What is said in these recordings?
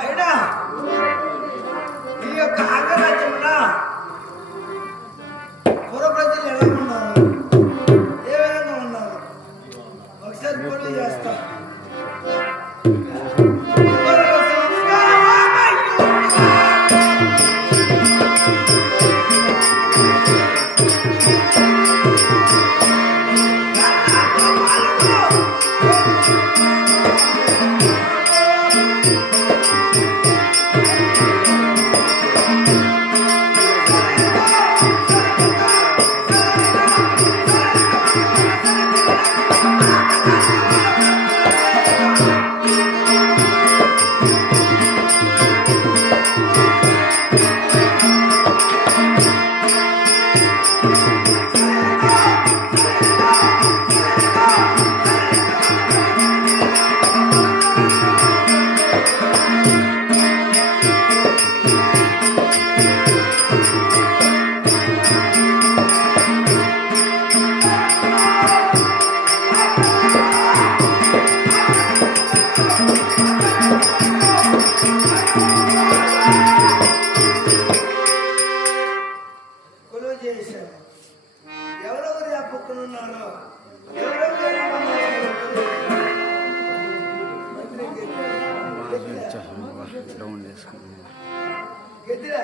అయినా ఈ యొక్క ఆంధ్రరాజ్యంలో పూర్వ ప్రజలు ఎలా ఉన్నారు, ఏ విధంగా ఉన్నారు ఒకసారి పోటీ చేస్తా. ఎవరెవరు చెప్పుకున్నారు, గెద్దిరా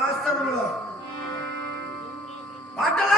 ఆశ్రమంలో పాటల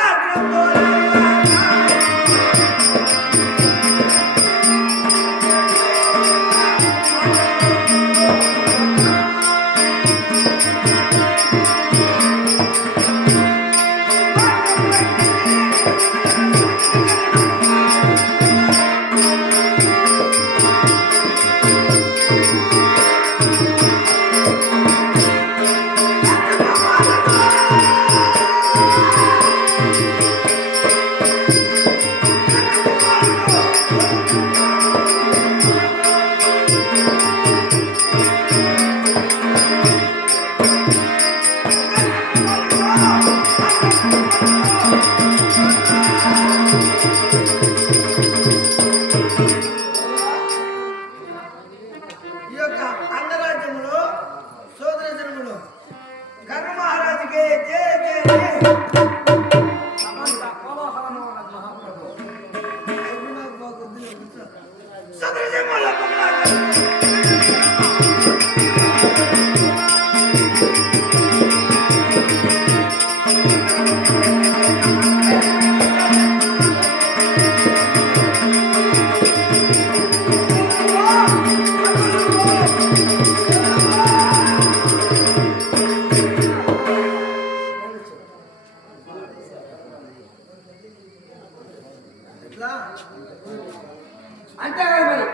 అంటే మరి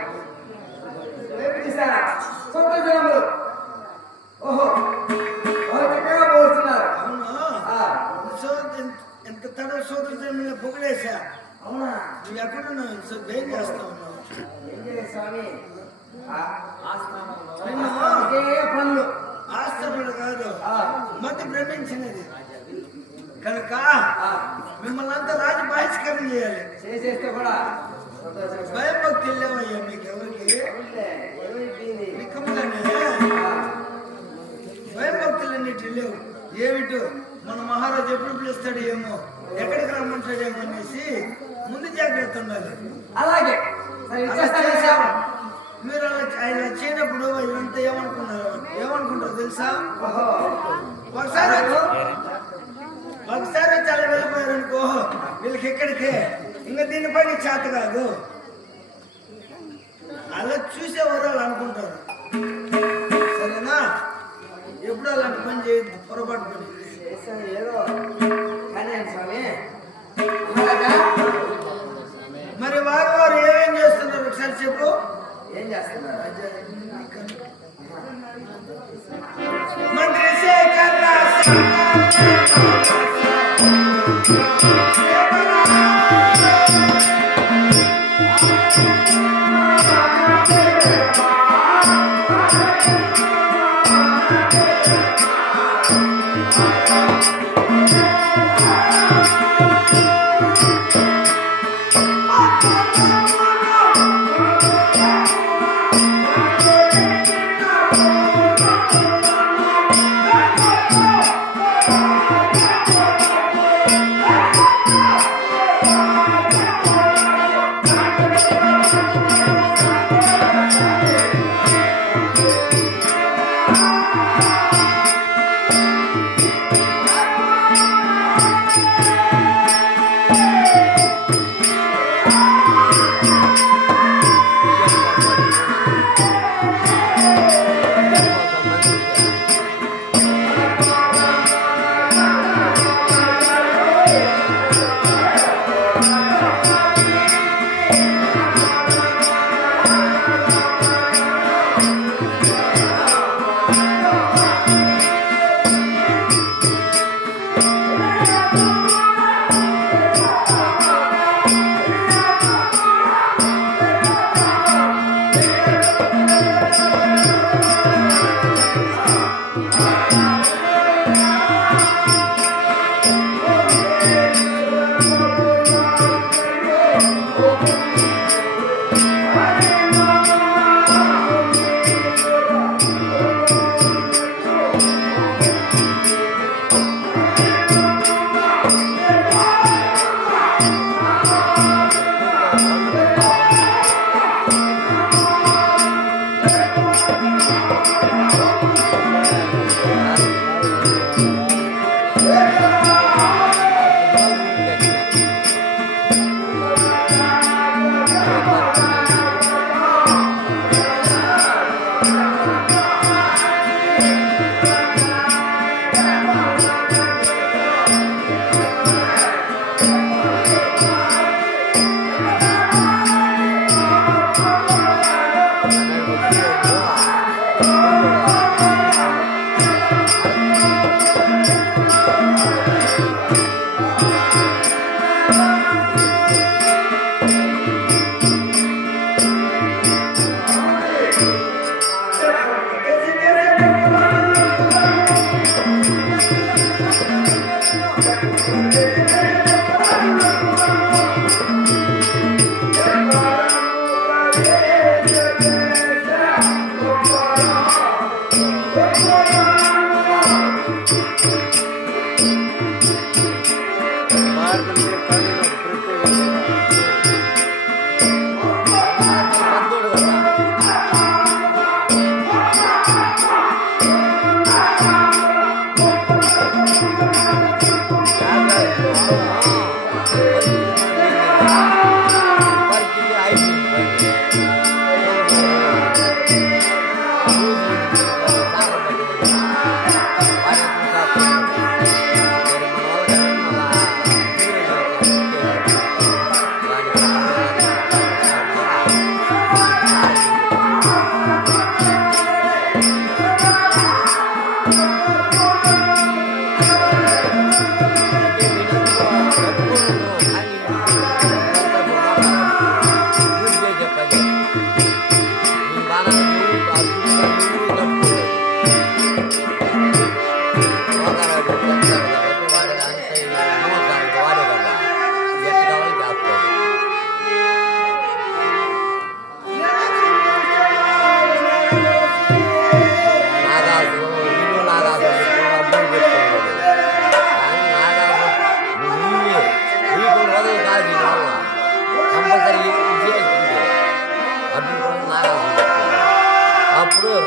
రేపు తీసారా సొంత జనములు ఓహో చక్కగా పోతున్నారు. ఎంత తడ సోదరు మీద పొగిడేసా. అవునా నువ్వు ఎక్కడున్నావు? ఏం చేస్తా ఉన్నావు? ఏం చేయాలి స్వామి? పనులు ఆస్తములు కాదు మధ్య భ్రమించినది కనుక మిమ్మల్ని అంతా రాజు బహిష్కరణ చేయాలి. చేసేస్తే కూడా భయభక్తి లేవయ్యా మీకు ఎవరికి భయభక్తులన్నిటి లేవు. ఏమిటో మన మహారాజు ఎప్పుడు పిలుస్తాడు ఏమో, ఎక్కడికి రమ్మంటాడేమో అనేసి ముందు జాగ్రత్త ఉండాలి. అలాగే మీరు అలా చేయనప్పుడు ఇదంతా ఏమనుకుంటారు తెలుసా? ఒకసారి చాలా వెళ్ళిపోయారు అనుకో, వీళ్ళకి ఎక్కడికే ఇంకా దీనిపైన చేత కాదు అలా చూసేవారు అలా అనుకుంటారు. సరేనా? ఎప్పుడు అలాంటి పని చేయొద్దు, పొరపాటు పని. ఏదో స్వామి మరి వారు ఏమేం చేస్తున్నారు ఒకసారి చెప్పు. ఏం చేస్తున్నారు? మంత్రి శేఖర్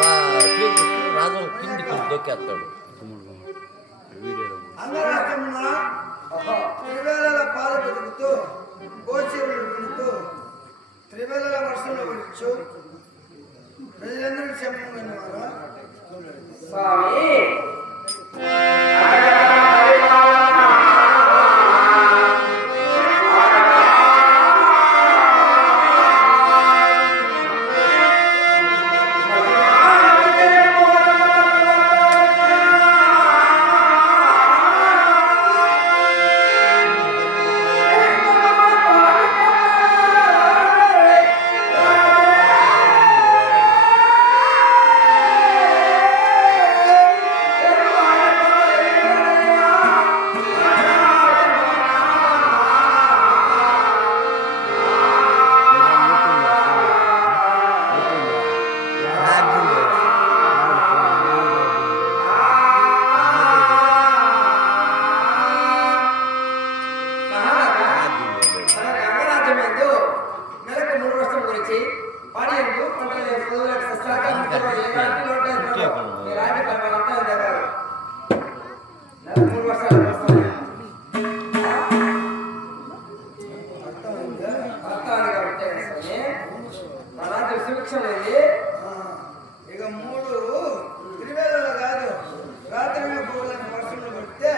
శ్రీకృష్ణుడు రాజు కిందికి దొక్కేస్తాడు. అంగరాష్ట్రమున త్రివేళల పాలు బతుకుతూ గోచీరులు వినుతూ త్రివేళల వర్షంలో విడుచు ప్రజలందరూ క్షేమంగా వారా స్వామి ఇక మూడు త్రివేళలో కాదు రాత్రి పోవాలని వర్షంలో పడితే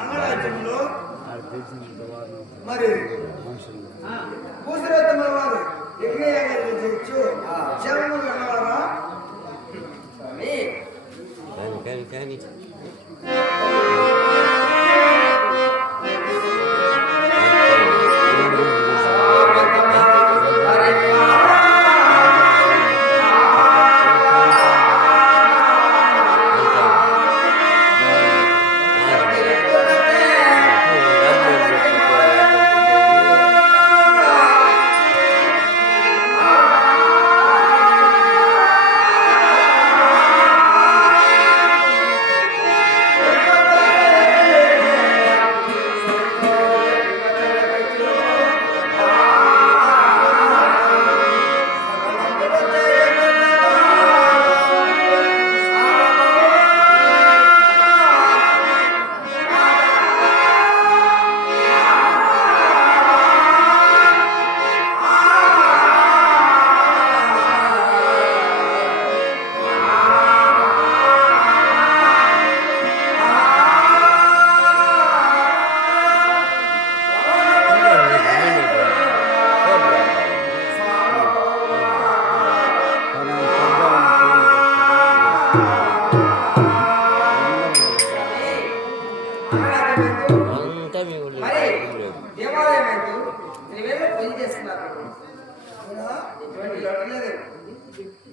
అంగరాజ్యంలో మరి పూసరత్న వారు యజ్ఞయాగాలు చేయొచ్చు క్షేమము అన్నవారా కానీ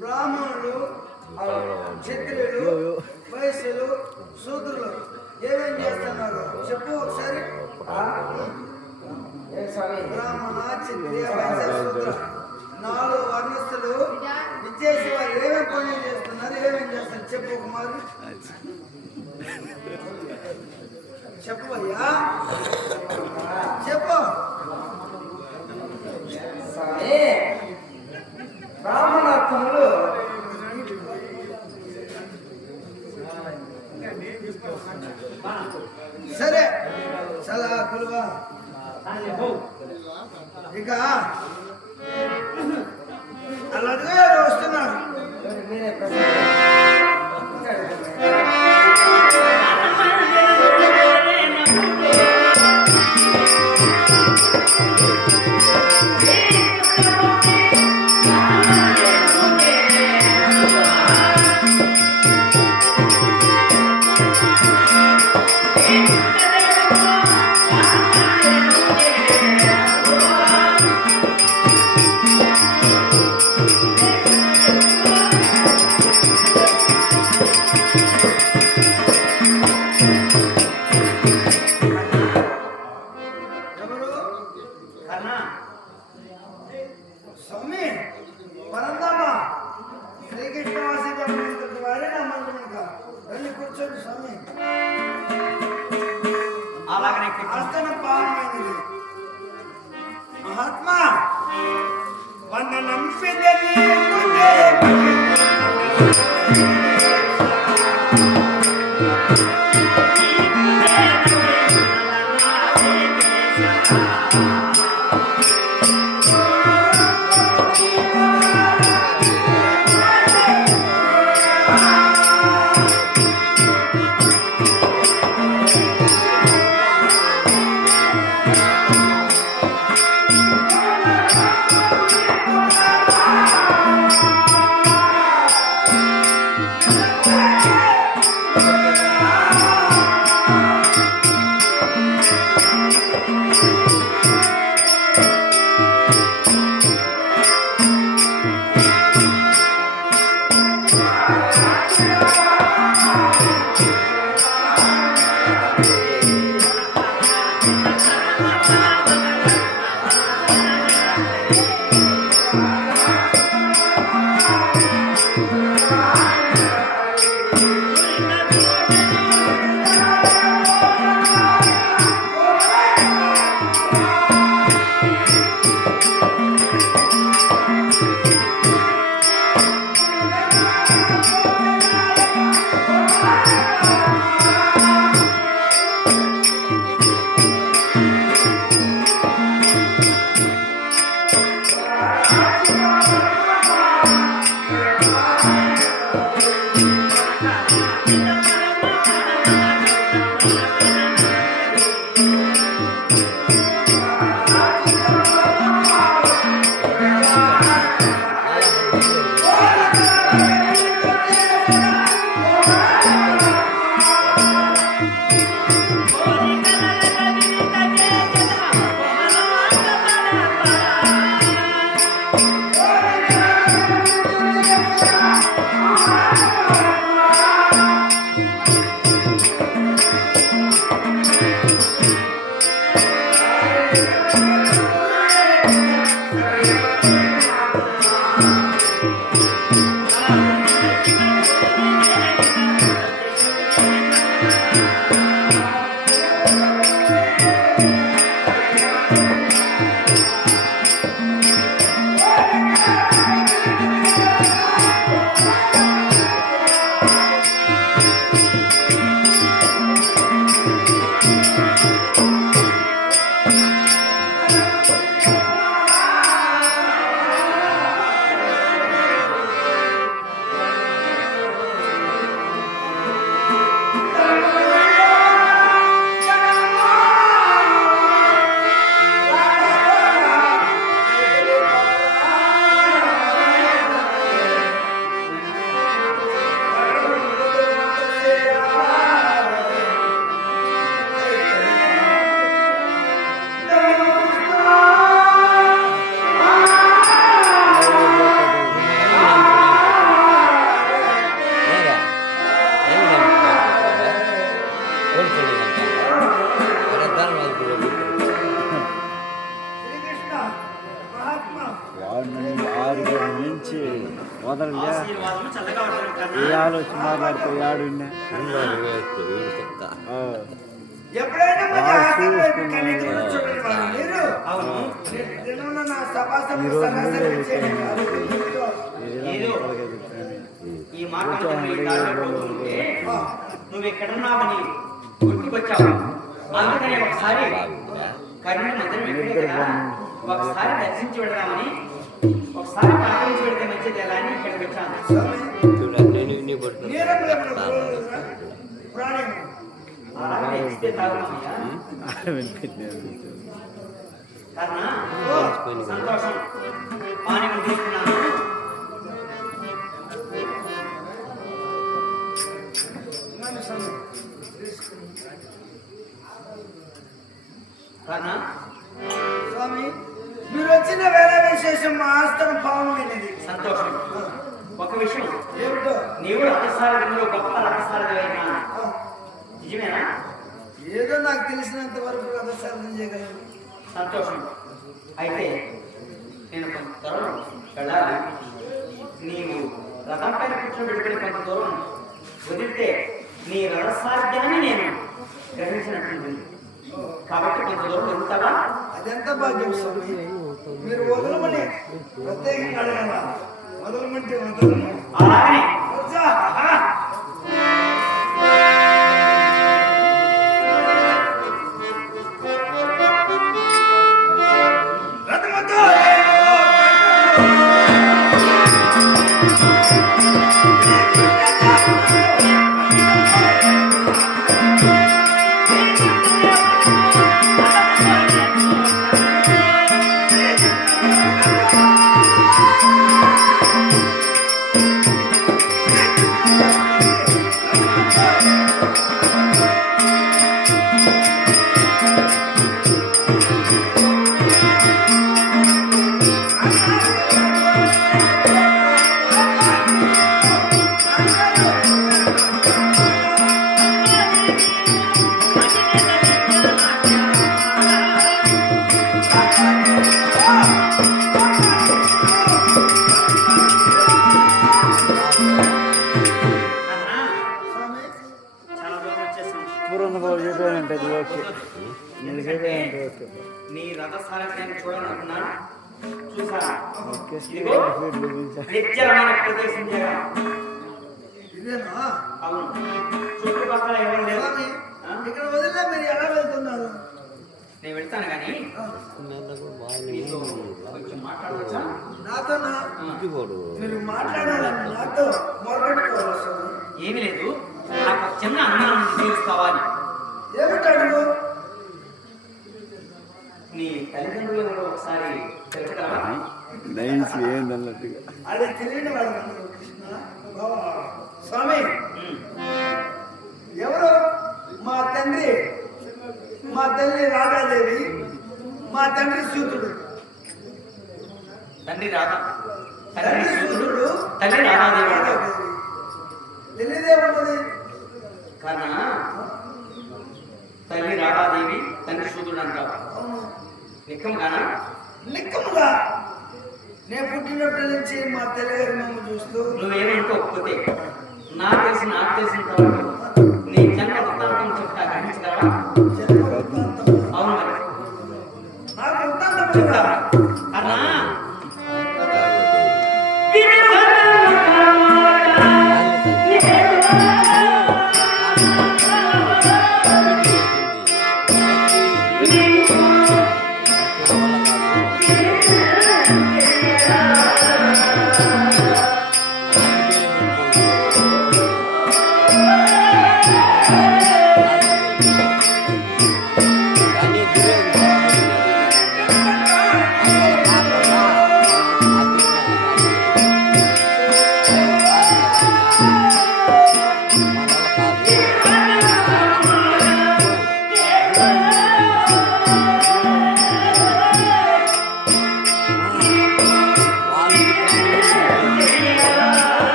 బ్రాహ్మణులు క్షత్రియులు వైశ్యులు శూద్రులు ఏమేం చేస్తున్నారు చెప్పు ఒకసారి బ్రాహ్మణ క్షత్రియ వైశ్య శూద్ర 4 వర్ణస్థులు విచ్చేసి వారు ఏమేమి పనులు చేస్తున్నారు ఏమేం చేస్తారు చెప్పు కుమారు చెప్పు అయ్యా చెప్పు బ్రాహ్మణత్వములు సరే చాలా గురువా ఇక అలాగే వస్తున్నారు వదలండి ఏ ఆలోచన మాట్లాడితే ఆడు ఎప్పుడైనా మరి ఆశీర్వాదం కన్నీటి గురించి చూడండి మరి మీరు. నిన్న నా సభాసభలో సరాసరి వచ్చేయండి. ఈ మాట నువ్వు ఎక్కడున్నావని గుర్తుకొచ్చావు. అందుకని ఒకసారి కరుణ మందిరం ఎక్కడికి ఒకసారి దర్శించి వెళ్దామని, ఒకసారి పాటించి వెళ్తే మంచిది ఎలా అని ఇక్కడికి వచ్చాను. అలాగే ఇస్తే తాగుతామయ్యా. సంతోషం. పానీయం తీసుకున్నాను. స్వామి, మీరు వచ్చిన వేళ విశేషం మా ఆస్థానం పావమైనది. సంతోషం. ఒక విషయం ఏమిటో? నీవు రథసారథిలో గొప్ప రథసారథి అయినా నిజమేనా? ఏదో నాకు తెలిసినంత వరకు రథసారథం చేయగలను. సంతోషం. అయితే నేను కొంత దూరం వెళ్ళాలి. నీవు రథం పైన కూర్చోబెట్టుకుని కొంత దూరం వదిలితే నీ రథసారథ్యాన్ని నేను గ్రహించినట్టుంది. కాబట్టి కొంత దూరం వెళ్తావా? అదెంత భాగ్యం స్వామి. మీరు వదలమని ప్రత్యేకంగా అడగాల. వదలమంటే వదలను. అలాగనే వచ్చా రథసారథ్యాన్ని చూడాలనుకున్నాను. చూసారా? ఓకే ఇదిగో నిర్జలమైన ప్రదేశం జగన్. ఇదేనా అవును, చుట్టుపక్కల ఎవరు లేరు. స్వామి ఆ? ఇక్కడ వదిలే మీరు ఎలా వెళ్తున్నారు? నేను వెళ్తాను కానీ ఆ, నీతో కొంచెం మాట్లాడవచ్చా? నాతోనా? ఆ. మీరు మాట్లాడాలని నాతో మొదలుపెట్టుకోవాలి స్వామి. ఏమీ లేదు, నాకు ఒక చిన్న అనుమానం తీరుస్తావని. ఏమిటి అడుగు? నీ తల్లిదండ్రులు ఎవరో ఒకసారి తెలుపుతావా? లైన్స్ ఏందన్నట్టుగా అది తెలియని వాళ్ళు ఉన్నారు, కృష్ణ బావా. స్వామి ఉమ్. ఎవరు? మా తండ్రి, మా తల్లి రాధాదేవి, మా తండ్రి సూతుడు. తండ్రి రాధా, తండ్రి తండ్రి సూతుడు, సూతుడు, తల్లి రాధాదేవి అంటావు. రాధాదేవి. తెలియదేమున్నది? కారణ తల్లి రాధాదేవి, తండ్రి సూతుడు అంటావు. అవును, నిక్కం కానా? నిక్కముగా నేను పుట్టినప్పటి నుంచి మా తల్లిగారి మమ్మ చూస్తూ నువ్వేమంటూ ఒప్పుకోతే నాకు తెలిసినంత వరకు నీ జన్మ వృత్తాంతం చెప్తా గ్రహించగలవా? జన్మ వృత్తాంతము. అవును మరి నాకు వృత్తాంతం చెప్తా. లేదా? కారణ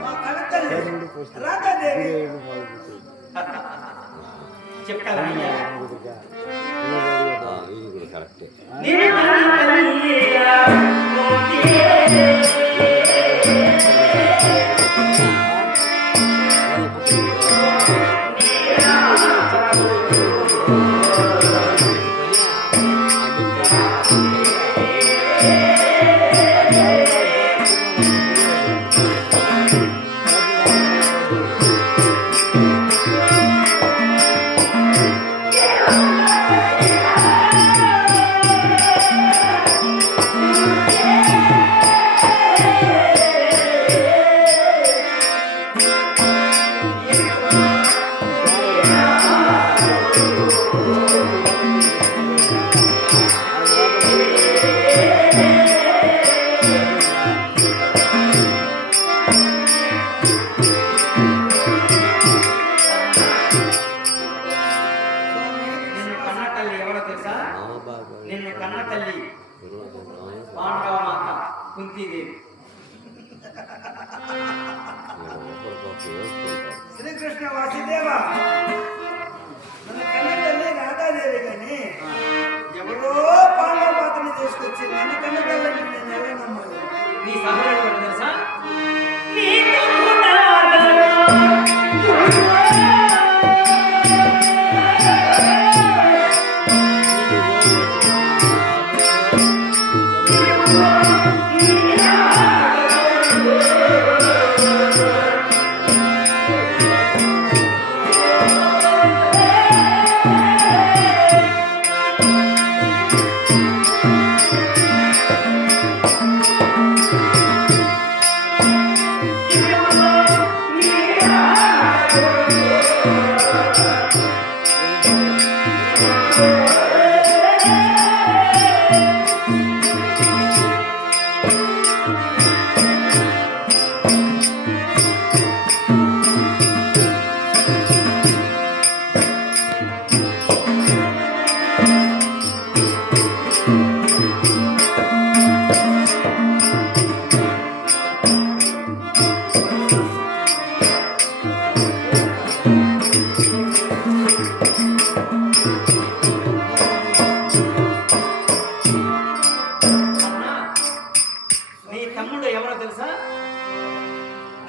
మా కనతల్లి రాధాదేవి. చెప్తాను కరెక్టే. నిన్ను కన్న తల్లి ఎవరో తెలుసా? నిన్ను కన్న తల్లి పాండవ మాత కుంతీదేవి. శ్రీకృష్ణ వాసుదేవ, నన్ను కన్నతల్లి రాధాదేవి కానీ ఎవరో పాండవ పాత్రని తీసుకొచ్చి నన్ను కన్నతల్లి నేను ఎలా నమ్మాలి? నీ సహోదరుడు ఎవరో తెలుసా?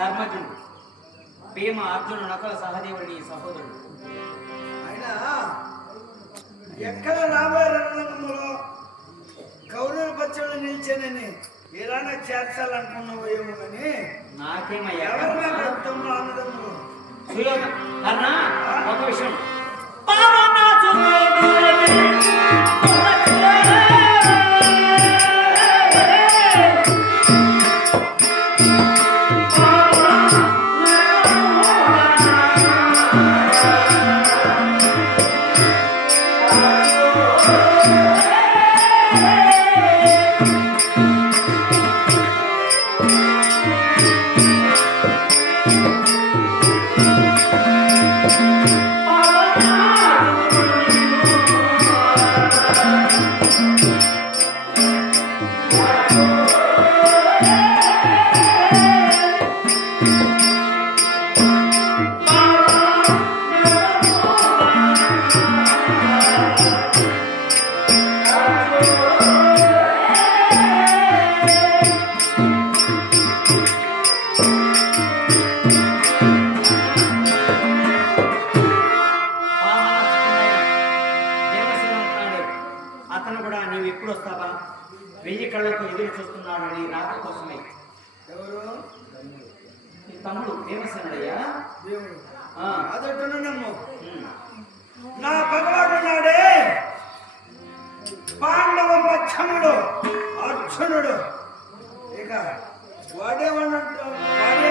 ధర్మజుడు, భీమ, అర్జునుడు, నకుల, సహదేవుడు నీ సహోదరుడు. అయినా ఎక్కడ రాబోయే రణరంగంలో కౌరవ పక్షంలో నిలిచానని ఎలానా చేర్చాలనుకున్నావు ఏమో కానీ నాకేమయ్యా ఎవరి మీద చెప్తాము అన్నదమ్ములు సుయోధ కర్ణ, ఒక విషయం అతను కూడా నీవు ఎప్పుడు వస్తావా, 1000 కళ్ళతో ఎదురు చూస్తున్నాడు నీ రాక కోసమే. ఎవరు నీ తమ్ముడు దేవసేనుడయ్యా. దేవుడు ఆ, అదట్టునమ్ము ఉమ్. నా భగవాడు నాడే పాండవ పక్షముడు అర్జునుడు. ఇక వాడేమనుకుంటున్నాడు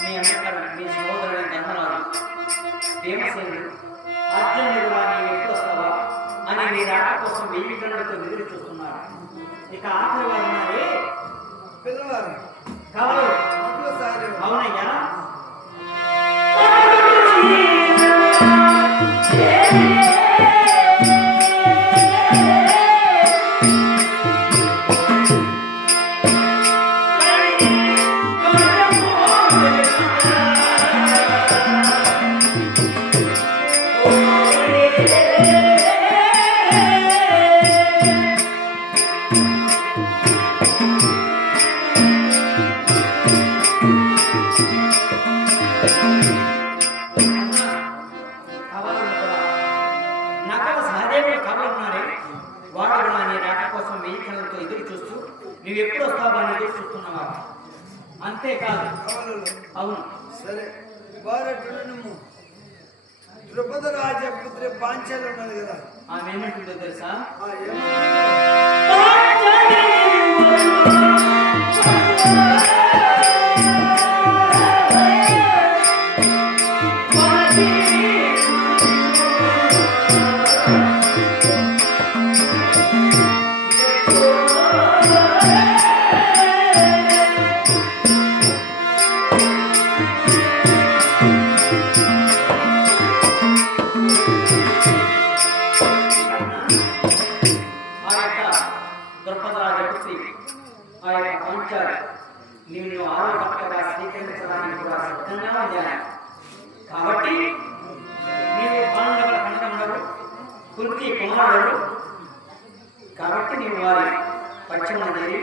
మీ అమ్మగారు, మీ సహోదరుడు ధర్మరాజు, దేవసేనుడు, అర్జునుడు కూడా నీవు ఎప్పుడు వస్తావా అని నీ రాక కోసం 1000 కళ్ళతో ఎదురు చూస్తున్నారు. ఇక ఆఖరి వారు ఉన్నారే పిల్లవారు కావాలి. అప్పుడు సారి అవునయ్యా. నకల సహదేవుడు కబలున్నారే, వాడు కూడా నీ రాక కోసం 1000 కళ్ళతో ఎదురు చూస్తూ నువ్వు ఎప్పుడు వస్తావా అని ఎదురు చూస్తున్నావా. అంతేకాదు, కవలలు అవును, సరే వారట్టునమ్ము ద్రుపద రాజపుత్రి పాంచాలి ఉన్నది కదా ఆమె ఏమంటుందో తెలుసా? ఆ యొక్క ద్రుపద రాజపుత్రి, ఆ యొక్క పాంచాలి నిన్ను ఆరోగ్యకరంగా స్వీకరించడానికి కూడా సిద్ధంగా ఉండాలి. కాబట్టి నీవు పాండవుల కన్నదమ్ముడు, కుంతి కుమారుడు కాబట్టి నీవు వారి పక్షమున చేరి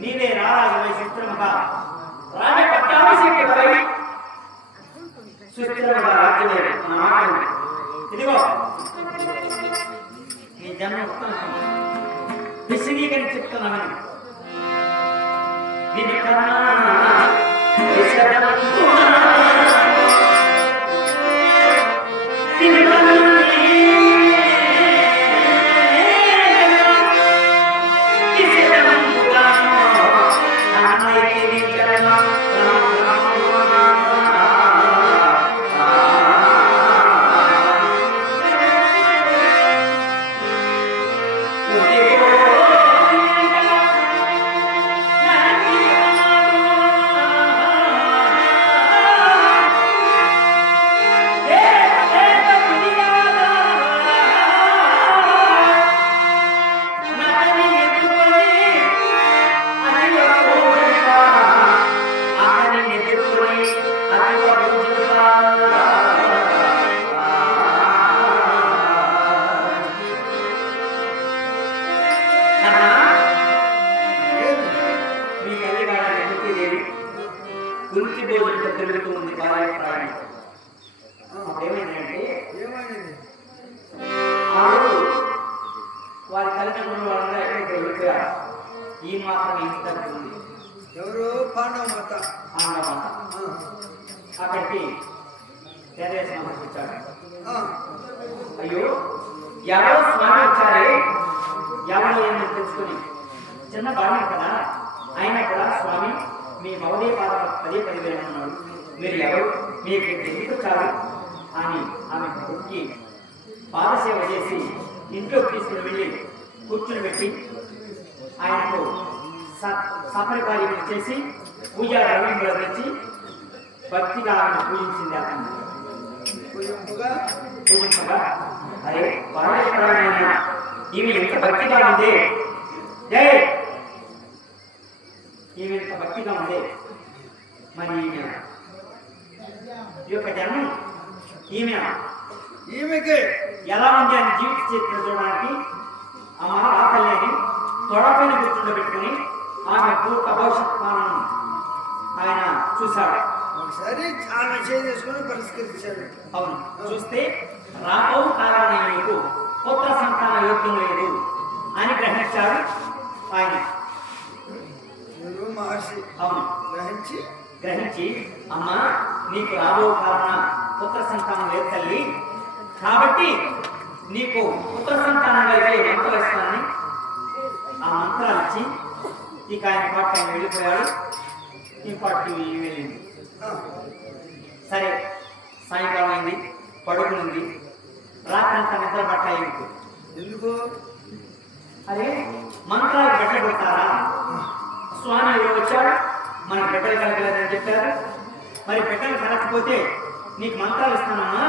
నీవే రారాజువై సుస్థిరముగా రాజపట్టాభిషేకుడవై సుస్థిరముగా రాజ్యమే నా మాట విను. ఇదిగో నీ జన్మ విశదీకరించి చెప్తున్నాను. దీని కన్నా కుంతి భోజనంతో తిరుగుతూ ఉంది భార్య ప్రాయం. ఏమైందంటే ఏమైంది? ఆ రోజు వారి తల్లిదండ్రులు వాళ్ళందరూ ఎక్కడికి వెళ్ళిపోయారు. ఈ మాత్రం ఇంటి దగ్గర ఉంది ఎవరు? పాండవ మాత. ఆండమాట. అక్కడికి దేవేశం వచ్చాడు. అయ్యో ఎవరో స్వామి వచ్చారే, ఎవరో ఏమో తెలుసుకుని చిన్న బాణం కదా, అయినా కూడా స్వామి మీ మౌదే పాదం పదే అన్నాడు. మీరు ఎవరు, మీకు ఎందుకు వచ్చారు అని ఆమె కొడుక్కి పాదసేవ చేసి ఇంట్లోకి తీసుకుని వెళ్ళి కూర్చుని పెట్టి ఆయనకు సపరిపాలన చేసి పూజా ద్రవ్యంలో తెచ్చి భక్తిగా ఆమెను పూజించింది. అతను పూజించగా అరే బాలయ్య ఈమె ఎంత భక్తిగా ఉంది, జై ఈమె ఎంత భక్తిగా ఉంది. మరి ఈమె ఈ యొక్క జన్మం ఈమెకి ఎలా ఉంది అని జీవిత చరిత్ర చూడడానికి ఆ మహారాతల్ని తొడపైన కూర్చుండబెట్టుకుని ఆమె పూర్త భవిష్యత్ కాలం ఆయన చూశాడు. ఒకసారి ఆమె చేసుకుని పరిష్కరించాడు. అవును, చూస్తే రాబో కారణం లేదు, పుత్ర సంతాన యోగ్యం లేదు అని గ్రహించాడు ఆయన. మహర్షి అవును, గ్రహించి అమ్మా నీకు రాబో కారణ పుత్ర సంతానం లేదు తల్లి, కాబట్టి నీకు పుత్ర సంతానం కలిగే మంత్రాలు ఇస్తానని ఆ మంత్రాలు ఇచ్చి ఇక ఆయన పాటు ఆయన వెళ్ళిపోయాడు. ఈ పాటు వెళ్ళింది. సరే సాయంకాలం అయింది, పడుకునింది. రాత్రి అంతా నిద్ర పట్టాయి. ఎందుకు? అరే మంత్రాలు బిడ్డ కొడతారా, స్వామి ఎవరు వచ్చాడు మనకు బిడ్డలు కలగలేదని చెప్పారు, మరి బిడ్డలు కలగకపోతే నీకు మంత్రాలు ఇస్తానమ్మా,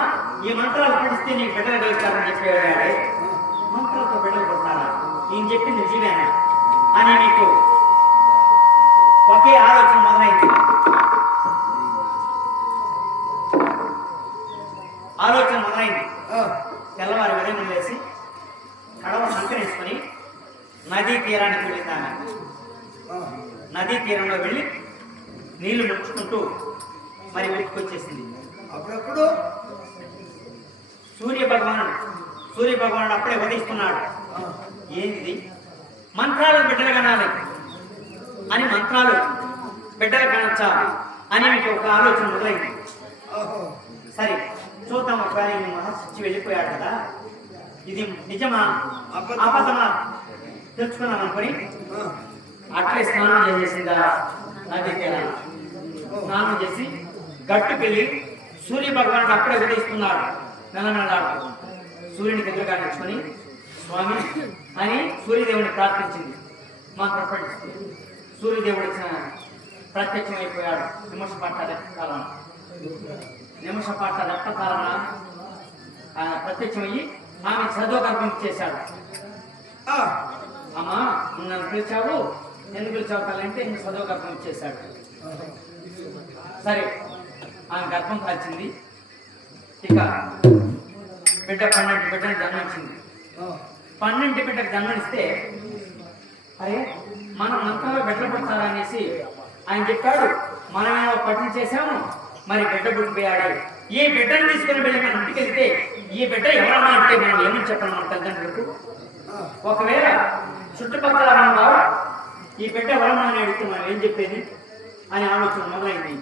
ఈ మంత్రాలు పిలిస్తే నీకు బిడ్డలు కలుగుతారని చెప్పేవాడే. మంత్రాలతో బిడ్డలు కొడతారా, నేను చెప్పింది నిజమేనా అని నీకు ఒకే ఆలోచన మొదలైంది. తెల్లవారి ఉదయం లేసి కడవ సంకరించుకొని నదీ తీరానికి వెళ్ళిందామె. నదీ తీరంలో వెళ్ళి నీళ్లు ముడుచుకుంటూ మరి వెతుకొచ్చేసింది. అప్పుడప్పుడు సూర్య భగవానుడు అప్పుడే ఉదయిస్తున్నాడు. ఏంది మంత్రాలు బిడ్డలు కనాలి అని, మంత్రాలు బిడ్డలు కనొచ్చా అని మీకు ఒక ఆలోచన మొదలైంది. సరే చూద్దాం, ఒకవేళ మహర్షి వెళ్ళిపోయాడు కదా, ఇది నిజమా అబద్ధమా తెలుసుకున్నాను అనుకుని అట్లే స్నానం చేసేసిందా నది తీరాన్ని. స్నానం చేసి గట్టుకెళ్ళి సూర్య భగవానుడు అప్పుడే ఉదయిస్తున్నాడు. నెలనెలాడు సూర్యుని దగ్గరగా తెచ్చుకొని స్వామి అని సూర్యదేవుని ప్రార్థించింది. మంత్రం పఠిస్తుంది. సూర్యదేవుడు ప్రత్యక్షమైపోయాడు. నిమిష పాట రక్తకాలన ఆయన ప్రత్యక్షమయ్యి ఆమె చదువు గర్భం చేశాడు. అమ్మా నన్ను పిలిచావు, ఎందుకు పిలిచావు తల్లంటే ఇంక చదువు గర్భం ఇచ్చేశాడు. సరే ఆమె గర్భం కాల్చింది. ఇక బిడ్డ 12 బిడ్డను జన్మించింది. 12 బిడ్డకు జన్మనిస్తే అరే మనం మంత్రంలో బిడ్డలు పుడతారా అనేసి ఆయన చెప్పాడు. మనమేమో పట్టిన చేశాము, మరి బిడ్డ పుట్టిపోయాడు. ఈ బిడ్డను తీసుకుని వెళ్ళి మన ఇంటికి వెళ్తే ఈ బిడ్డ ఎవరన్నా అంటే మనం ఏమని చెప్పాలి మన తల్లిదండ్రులకు? ఒకవేళ చుట్టుపక్కల ఉన్నవారు ఈ బిడ్డ ఎవరన్నా అని అడిగితే మనం ఏం చెప్పేది అని ఆలోచన మొదలైంది.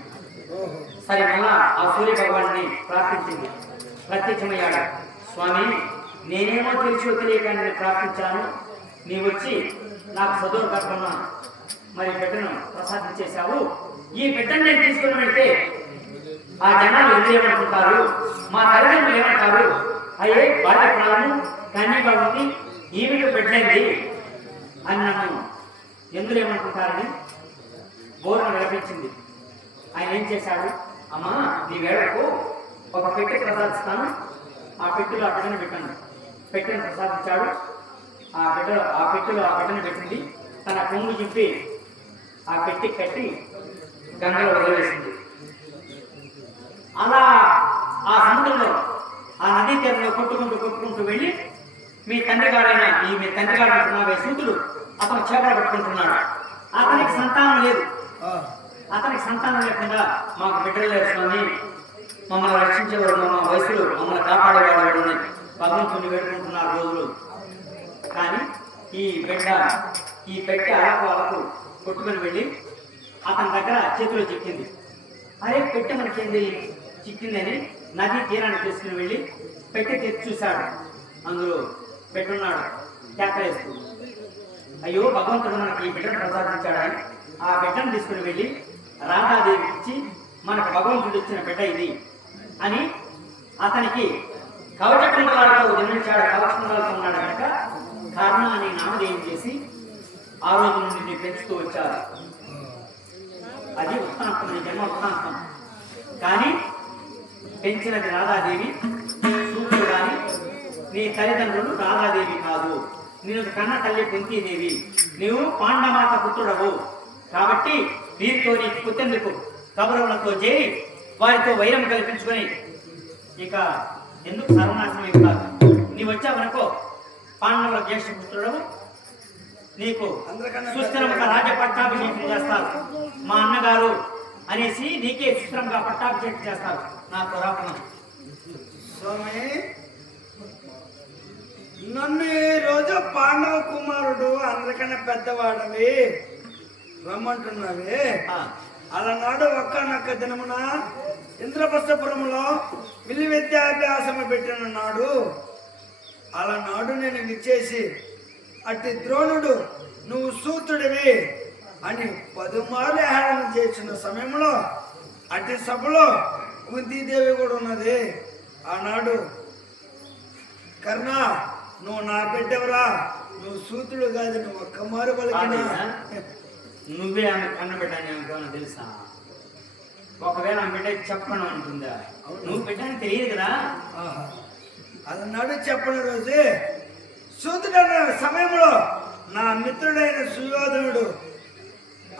సరే మళ్ళా ఆ సూర్య భగవాన్ని ప్రార్థించింది. ప్రత్యక్షమయ్యాడు. స్వామి నేనేమో తెలిసి తెలియక నేను ప్రార్థించాను, నీవు వచ్చి నాకు చదువు గర్భన్న మరి బిడ్డను ప్రసాదించేశావు. ఈ బిడ్డను నేను తీసుకుని వెళ్తే ఆ జనాలు ఎందుకు ఏమనుకుంటారు, మా తల్లిదండ్రులు ఏమంటారు, అయ్యే బాల్య ప్రాణము కన్నీగా ఉంది, ఈమెకు బిడ్డైంది అని నన్ను ఎందుకు ఏమనుకుంటారని బోధన విలపించింది. ఆయన ఏం చేశాడు, అమ్మా నీ వేళకు ఒక పెట్టె ప్రసాదిస్తాను, ఆ పెట్టెలో ఆ బిడ్డను పెట్టాను. పెట్టెను ప్రసాదించాడు. ఆ పెట్టెలో ఆ బిడ్డను పెట్టింది. తన కొంగు చింపి ఆ పెట్టి కట్టి గంగలో వదిలేసింది. అలా ఆ సముద్రంలో ఆ నదీ తీరంలో కొట్టుకుంటూ వెళ్ళి మీ తండ్రి గారైన మీ తండ్రి గారు అంటున్న సూతుడు అతను చేపలు పట్టుకుంటున్నాడు. అతనికి సంతానం లేదు. అతనికి సంతానం లేకుండా మాకు బిడ్డలు లేరు స్వామి, మమ్మల్ని రక్షించేవాడు, మా వయసులో మమ్మల్ని కాపాడేవాడు భగవంతుని వేడుకుంటున్నారు రోజులు. కానీ ఈ పెట్టె అలకు కొట్టుకుని వెళ్ళి అతని దగ్గర చేతిలో చిక్కింది. అరే పెట్టె మనకేంది చిక్కిందని నది తీరాన్ని తీసుకుని వెళ్ళి పెట్టె తెచ్చి చూశాడు. అందులో పెట్టున్నాడు కేకలేస్తూ. అయ్యో భగవంతుడు మనకి ఈ బిడ్డను ప్రసాదించాడని ఆ బిడ్డను తీసుకుని వెళ్ళి రాధాదేవికి ఇచ్చి మనకు భగవంతుడు ఇచ్చిన బిడ్డ ఇది అని అతనికి కవచకుండలాలతో జన్మించాడు. కవచకుండలతో ఉన్నాడు కనుక కర్ణ అని నామధేయం చేసి ఆ రోజు నుండి పెంచుతూ వచ్చారు. అది వృత్తాంతం, నీ జన్మ వృత్తాంతం. కానీ పెంచినది రాధాదేవి, సూర్యుడు కానీ నీ తల్లిదండ్రులు రాధాదేవి కాదు. నేను కన్న తల్లి కుంతీదేవి, నీవు పాండమాత పుత్రుడవు. కాబట్టి వీరితో నీకు పుత్తెందుకు? కౌరవులతో చేరి వారితో వైరం కల్పించుకొని ఇక ఎందుకు సర్వనాశనం ఏమి కాదు. నీవు వచ్చావనుకో పాండవుల జ్యేష్ఠ పుత్రుడవు, నీకు సుస్థిరముగా రాజ్య పట్టాభిషేకం చేస్తారు. మా అన్నగారు అనేసి నీకే సుస్థిరంగా పట్టాభిషేకం చేస్తారు. నా పురాతనం స్వామి, నన్ను ఈ రోజు పాండవ కుమారుడు అందరికన్నా పెద్దవాడవి రమ్మంటున్నావే. అలనాడు ఒక్కనొక్క దినమున ఇంద్రప్రస్థపురంలో విల్లు విద్యాభ్యాసము పెట్టిన నాడు, అలనాడు నేను విచ్చేసి అట్టి ద్రోణుడు నువ్వు సూతుడివి అని 10 మార్లు హేళన చేసిన సమయంలో అట్టి సభలో కుంతీదేవి కూడా ఉన్నది. ఆనాడు కర్ణ, నువ్వు నా బిడ్డవరా, నువ్వు సూతుడు కాదు, నువ్వు ఒక్క మారు పలికినా నువ్వే ఆమె కన్న బిడ్డ తెలుసా? ఒకవేళ ఆమె బిడ్డ చెప్పను అంటుందా? నువ్వు బిడ్డని తెలియదు కదా. అలనాడు చెప్పని రోజు సూతుడన్న సమయంలో నా మిత్రుడైన సుయోధనుడు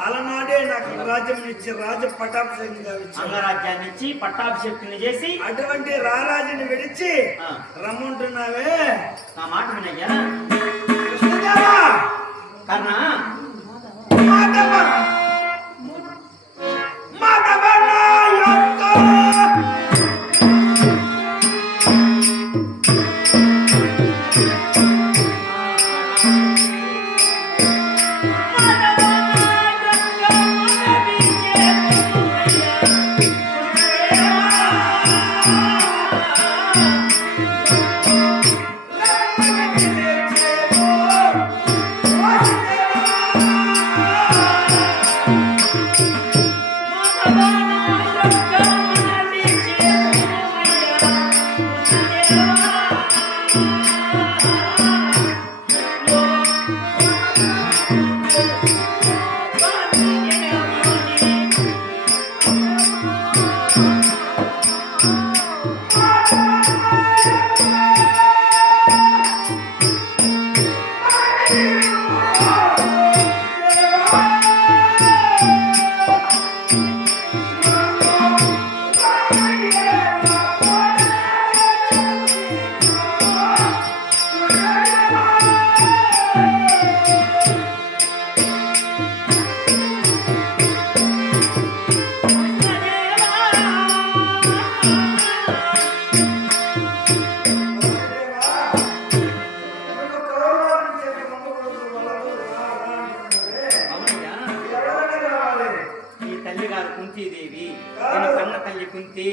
అలనాడే నాకు రాజ్యం ఇచ్చి రాజ పట్టాభిషేకంగా అంగరాజ్యాన్ని ఇచ్చి పట్టాభిషేకుని చేసి అటువంటి రారాజుని విడిచి రమ్మంటున్నావే. నా మాట వినయ్యా కృష్ణదేవా, కర్ణ, మాధవ మాధవ నా యొక్క కుంతీదేవి, నేను కన్న తల్లి కుంతి.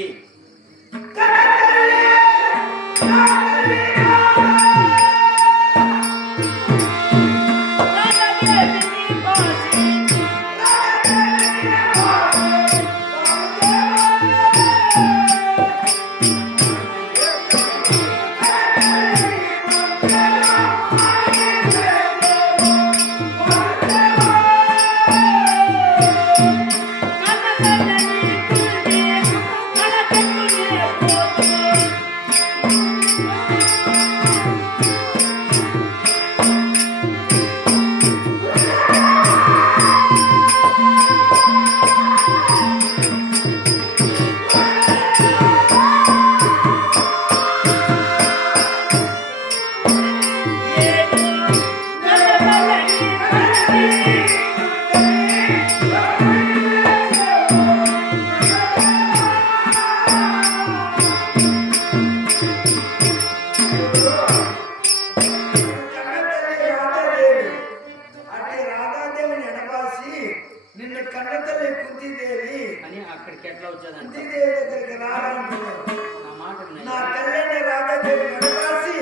అక్కడికి ఎట్లా వచ్చేదంట కుంతీదేవి దగ్గరికి రారా అంటున్నాడు. నా మాట నా వినయ్యా. తల్లిని రాజాదేవి నడవాసి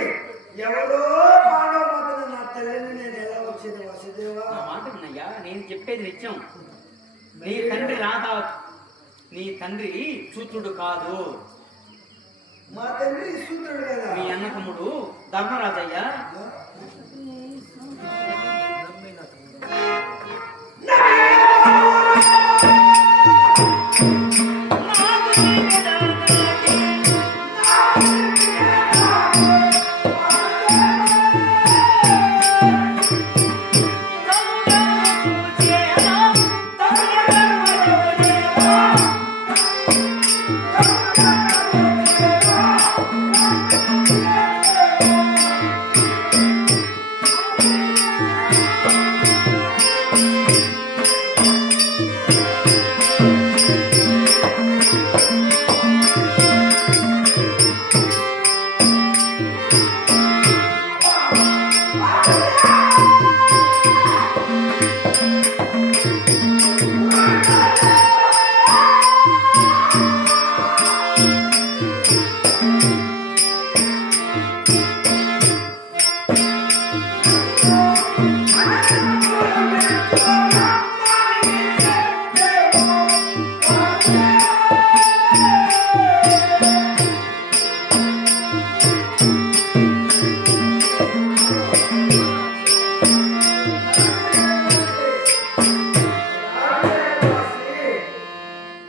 ఎవరో మానవ మాత్రం నా తల్లిని నేను ఎలా వచ్చేది వసుదేవా? నా మాట వినయ్యా, నేను చెప్పేది నిత్యం. నీ తండ్రి రాధా, నీ తండ్రి సూత్రుడు కాదు. మా తండ్రి సూత్రుడు కదా. మీ అన్న తమ్ముడు ధర్మరాజయ్యా.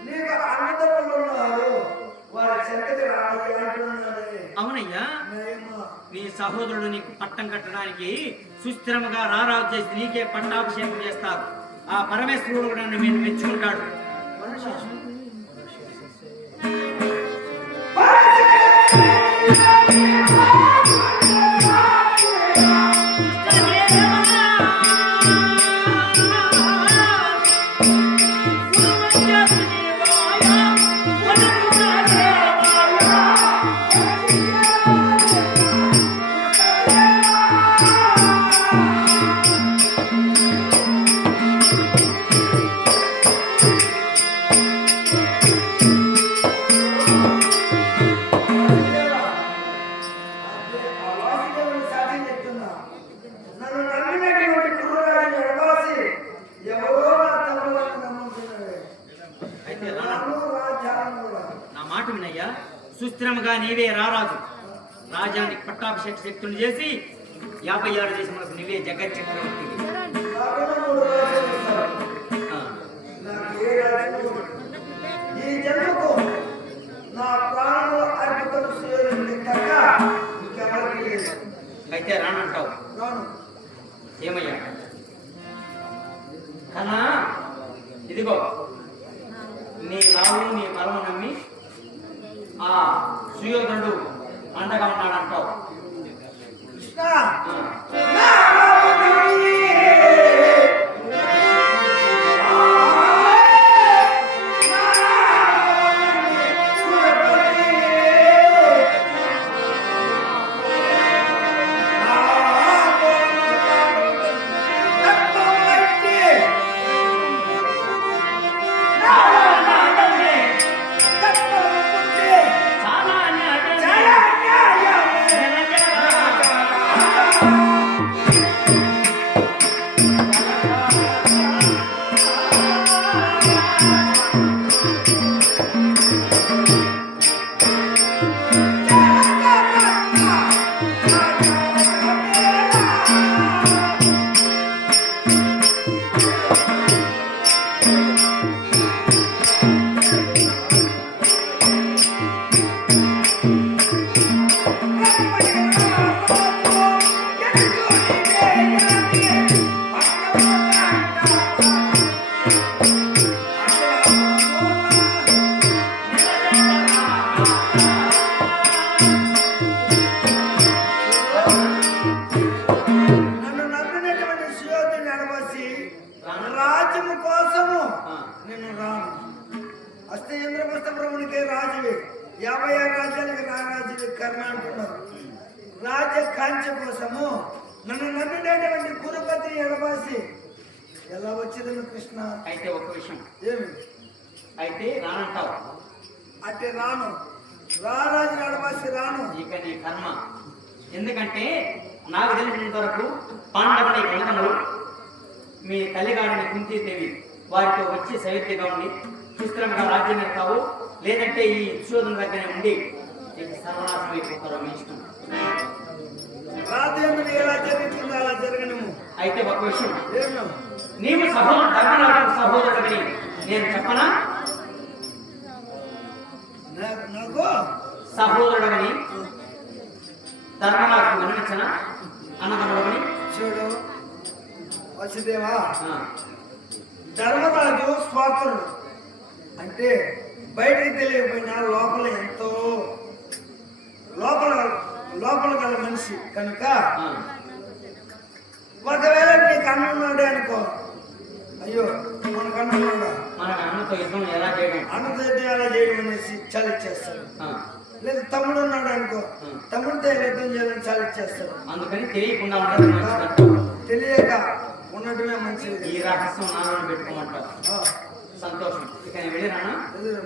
నీకు అన్నదమ్ములు ఉన్నారు, వారి చెంతకి రావాలి అంటున్నాడే. అవునయ్యా, నయమా. నీ సహోదరుడు నీకు పట్టం కట్టడానికి సుస్థిరముగా రారాజు చేసి నీకే పట్టాభిషేకం చేస్తారు. ఆ పరమేశ్వరుడు కూడా నన్ను మెచ్చుకుంటాడు. వసుదేవా, ఆ వాసుదేవుని సాక్షి చెప్తున్నా. నన్ను నమ్మినటువంటి కుర్రరాజు నడవాసి ఎవరో నా తమ్ములను నమ్ముతున్నాడే. అయితే రాను రాజ్యాలను రా. నా మాట వినయ్యా, సుస్థిరముగా నీవే రారాజు. రాజానికి పట్టాభిషేక శక్తులు చేసి 56 దేశములకు నీవే జగత్ చక్రవర్తి. నాకున్న 3 రాజ్యాలు ఇస్తారు. ఆ, నాకు ఏ రాజ్యం వద్దు. ఈ జన్మకు నా ప్రాణములు అర్పితం చేయడానికి తగ్గ ఇంకెవరికి లేదు. అయితే రానంటావు. రాను. ఏమయ్యా కన్నా, ఇదిగో నీ రావు నీ బలము నమ్మి ఆ సుయోధనుడు అండగా ఉన్నాడంటావు. కృష్ణ, ఆ, నా రామనవమి. చాలా అన్యాయం. నన్ను నమ్మినటువంటి సుయోధుని నడవసి రాజ్యము కోసము నేను రాను. అస్తే ఇంద్రప్రస్థపురమునికే రాజువి, 56 రాజ్యాలకి రాజువి కర్ణ అంటున్నారు. రాజ్య కాంక్ష కోసము నన్ను నమ్మినటువంటి కురుపతి ఎడబాసి ఎలా వచ్చేది కృష్ణ? అయితే ఒక విషయం, ఏమి అయితే రానంటావు. అంటే రాను, రారాజు నడవాసి రాను. ఇక నీ కర్మ. ఎందుకంటే నాకు తెలిసినంత వరకు పాండవుని కన్నతములు మీ తల్లిగారిని కుంతీదేవి వారితో వచ్చి సైత్యగా ఉండి సుస్థిరంగా రాజ్యం వెళ్తావు, లేదంటే ఈ సుశోధన దగ్గర ఉండి ఇక సర్వనాశనం అయిపోతారు. మీ ఇష్టం. రాజేంద్రుడు ఎలా జరుగుతుందో అలా జరగను. అయితే ఒక విషయం, ఏమో నీవు ధర్మరాజు సహోదరుడిని నేను చెప్పనా? నాకు సహోదరుడని ధర్మరాజు వినిపించనా? అన్నదమ్ముడని చూడు వసుదేవా, ధర్మరాజు స్వాతంత్రుడు అంటే బయటకు తెలియకపోయినా లోపల ఎంతో లోపల గల మనిషి కనుక ఒకవేళ నీకు అన్నున్నాడే అనుకో, అయ్యో మనకు అన్నున్నాడా, మన అన్నతో యుద్ధం ఎలా చేయడం, అన్నతో ఎలా చేయడం అనేసి చాలిచ్చేస్తాడు. లేదా తమ్ముడు ఉన్నాడు అనుకో, తమ్ముడితో యుద్ధం చేయాలని చాలిచ్చేస్తాడు. అందుకని తెలియకుండా ఉండడం మంచిదంటావు. తెలియక ఉండటమే మంచిది. ఈ రహస్యం నాలో పెట్టుకోమంటావు. సంతోషం. ఇక నేను వెళ్ళిరానా? ఎదురు